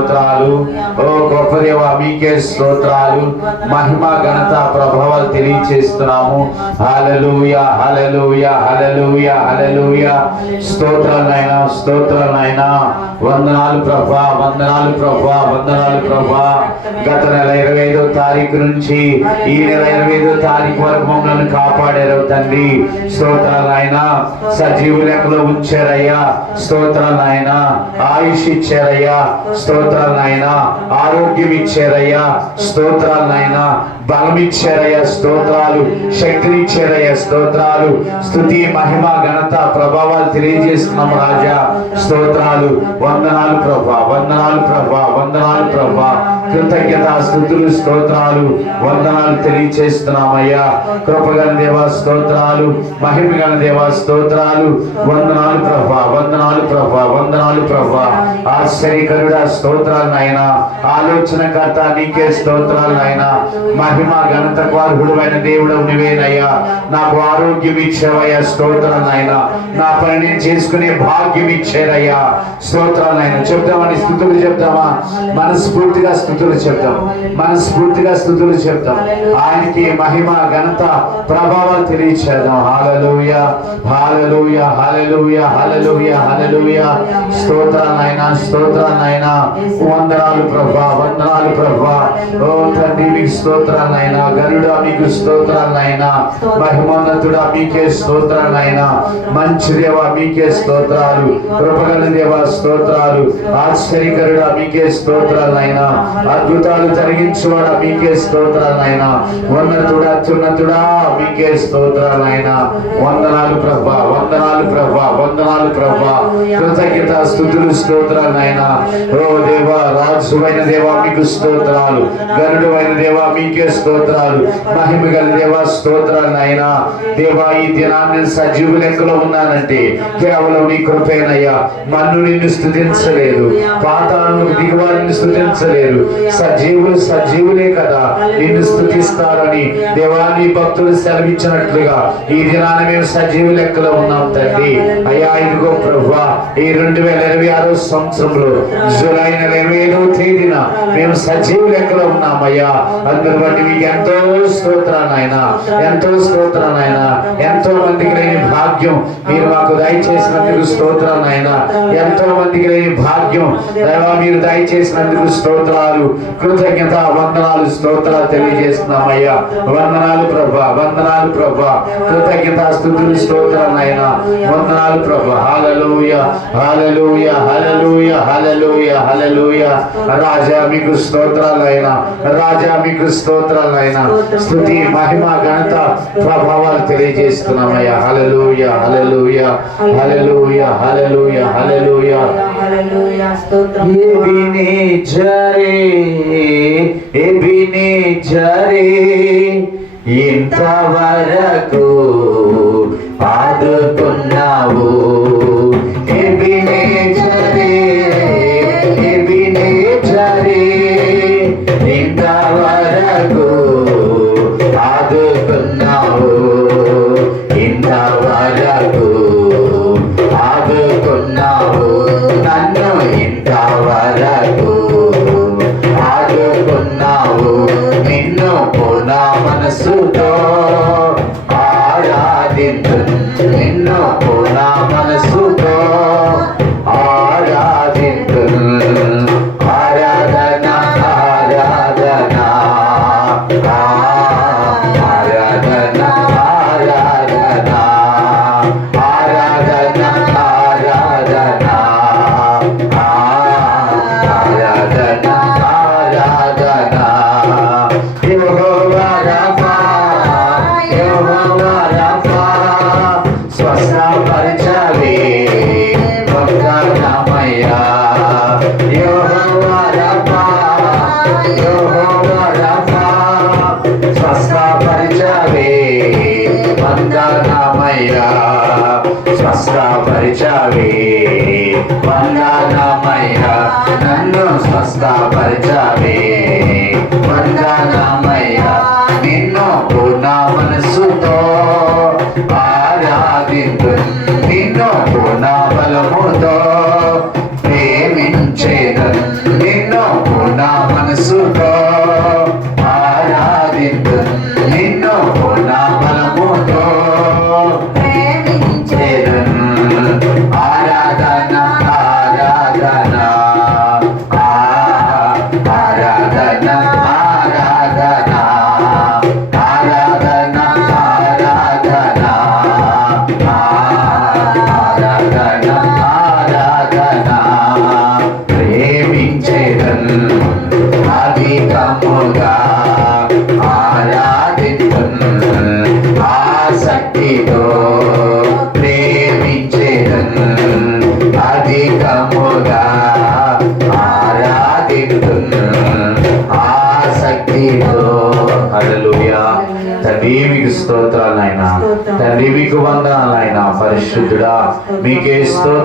స్తోత్రాలు. ఓ గొప్ప దేవ మీకే స్తోత్రాలు, మహిమ ఘనత ప్రభావాలు తెలియచేస్తున్నాము. హల్లెలూయా హల్లెలూయా హల్లెలూయా హల్లెలూయా. స్తోత్రాలు నాయనా, స్తోత్రాలు నాయనా. వందనాలు ప్రభా, వందనాలు ప్రభా, వందనాలు ప్రభా. గత నెల 25వ తారీఖు నుంచి ఈ నెల 25వ తారీఖు వరకు మమ్మల్ని కాపాడారు తండ్రి. స్తోత్రాలు నాయనా. సజీవ లెక్కలో ఉంచారయ్యా. స్తోత్రాలు నాయనా. ఆయుష్ ఇచ్చారయ్యా. స్తోత్రాలు నాయనా. ఆరోగ్యం ఇచ్చారయ్యా. స్తోత్రాలు నాయనా. బలం ఇచ్చారయ్యా. స్తోత్రాలు. శక్తిని ఇచ్చారయ్యా. స్తోత్రాలు. స్తుతి మహిమ ఘనత ప్రభావాలు తెలియజేస్తున్నాం రాజా. స్తోత్రాలు. వందనాలు ప్రభా, వందనాలు ప్రభా, వందనాలు ప్రభా. కృతజ్ఞత స్తుతులు స్తోత్రాలు వందనాలు తెలియచేస్తున్నామయ్యా. కృపగల దేవా స్తోత్రాలు, మహిమగల దేవా స్తోత్రాలు. వందనాలు ప్రభా, వందనాలు ప్రభా, వందనాలు ప్రభా. ఆశ్చర్యకరుడా స్తోత్రాలు నాయనా. ఆలోచనకర్త నీకే స్తోత్రాలు నాయనా. మహిమ ఘనతకు అర్హుడైన దేవుడు నువ్వేనయ్యా. నాకు ఆరోగ్యం ఇచ్చావయ్యా. స్తోత్రాలు నాయనా. నా పని నేను చేసుకునే భాగ్యం ఇచ్చారయ్యా. స్తోత్రాలు నాయనా. చెప్తామని స్తుతులు చెప్తామా? మనస్ఫూర్తిగా స్తుతులు చెప్తాం, మనస్ఫూర్తిగా స్తుతులు చెప్తాం. ఆయనకి మహిమ ఘనత ప్రభావాలు తెలియచేద్దాం. హల్లెలూయా హల్లెలూయా హల్లెలూయా హల్లెలూయా హల్లెలూయా. స్తోత్రాలు నాయనా, స్తోత్రాలు నాయనా. వందనాలు ప్రభా, వందనాలు ప్రభా. ఓ తండ్రి మీకు స్తోత్రాలు నాయనా. గరుడా మీకు స్తోత్రాలు నాయనా. మహిమోన్నతుడా మీకే స్తోత్రాలు నాయనా. మంచి దేవా మీకే స్తోత్రాలు. కృపగల దేవా స్తోత్రాలు. ఆశ్చర్యకరుడా మీకే స్తోత్రాలు నాయనా. అద్భుతాలు జరిగించువాడా మీకే స్తోత్రాలు నాయనా. ఉన్నతుడా అత్యున్నతుడా మీకే స్తోత్రాలు నాయనా. వందనాలు ప్రభా, వందనాలు ప్రభా, వందనాలు ప్రభా. కృతజ్ఞత స్తుతులు స్తోత్రాలు నాయనా. ఓ దేవా, రాజువైన దేవా మీకు స్తోత్రాలు. గరుడు అయిన దేవా మీకే స్తోత్రాలు. మహిమ గల దేవా స్తోత్రాలు నాయనా. దేవా ఈ దినాన్ని సజీవ లెక్కలో ఉన్నానంటే కేవలం నీ కృపేనయ్యా. మన్ను నిన్ను స్తుతించలేదు, పాతాళము దిగువారిని స్తుతించలేదు. సజీవులు సజీవులే కదా నిన్ను స్తుతిస్తారని దేవాన్ని భక్తులు సెలవిచ్చినట్లుగా ఈ దినాన్ని మేము సజీవ లెక్కలో ఉన్నాం తండ్రి. అయ్యా ఇదిగో ప్రభువా, ఈ 2026 సంవత్సరంలో జూలై నెల 25వ తేదీన మేము సజీవ లెక్కలో ఉన్నామయ్యా. అందుని బట్టి మీకు ఎంతో స్తోత్రాలైనా, ఎంతో స్తోత్రాలైనా. ఎంతో మందికి లేని భాగ్యం మీరు మాకు దయచేసినందుకు స్తోత్రాలైనా. ఎంతో మందికి లేని భాగ్యం దైవా మీరు దయచేసినందుకు స్తోత్రాలు, కృతజ్ఞత వందనాలు స్తోత్రాలు తెలియజేస్తున్నామయ్యా. వందనాలు ప్రభా, వందనాలు ప్రభా. కృతజ్ఞత స్తుతులు స్తోత్రాలైనా. వందనాలు ప్రభా. హల్లెలూయా హల్లెలూయా హల్లెలూయా హల్లెలూయా హల్లెలూయా. రాజా మీకు స్తోత్రాలైనా, రాజా మీకు స్తోత్రాలైనా. స్తుతి మహిమ ఘనత ప్రభావాలు తెలియజేస్తున్నామయ్యా. హల్లెలూయా హల్లెలూయా హల్లెలూయా హల్లెలూయా హల్లెలూయా. ఎబినేజరే ఎబినేజరే ఇంతవరకు ఆదుకున్నావు. ఎబినేజరే ఎబినేజరే ఇంతవరకు ఆదుకున్నావు. ఇంతవరకు ఆదుకున్నావు నన్ను. ఇంతవరకు ఆదుకున్నావు. నిన్ను పూర్ణ మనసుతో ఆరాధించు. నిన్ను పూర్ణ మనసుతో ఆరాధించు. ఆరాధన ఆరాధన ఆరాధన ఆరాధన ఆరాధన ఆరాధన ఆరాధన ఆరాధన. యెహోవా రఫా, యెహోవా రఫా. స్వస్థపరచవే భక్తమయ్యా. యెహోవా రఫా, యెహోవా రఫా. స్వస్థపరచవే వందనమయ్యా. స్వస్థపరచవే వందనమయ్యా. నన్ను స్వస్థపరచవే వందనమయ్యా. నిన్ను పూర్ణ మనస్సుతో ఆరాధించు. నిన్ను పూర్ణ బలముతో ప్రేమించేదను. నిన్ను ఆరాధన ఆరాధన ఆరాధన ఆరాధన ఆరాధన ఆరాధన ప్రేమించేదన్ అధికముగా ఆరాధితున్ ఆసక్తితో ప్రేమించేదన్ అధికముగా ఆరాధితున్ ఆసక్తితో. హల్లెలూయా. తండ్రి మీకు స్తోత్రాలు నాయనా, తండ్రి మీకు వందనాలు నాయనా, పరిశుద్ధుడా మీకే స్తోత్రం.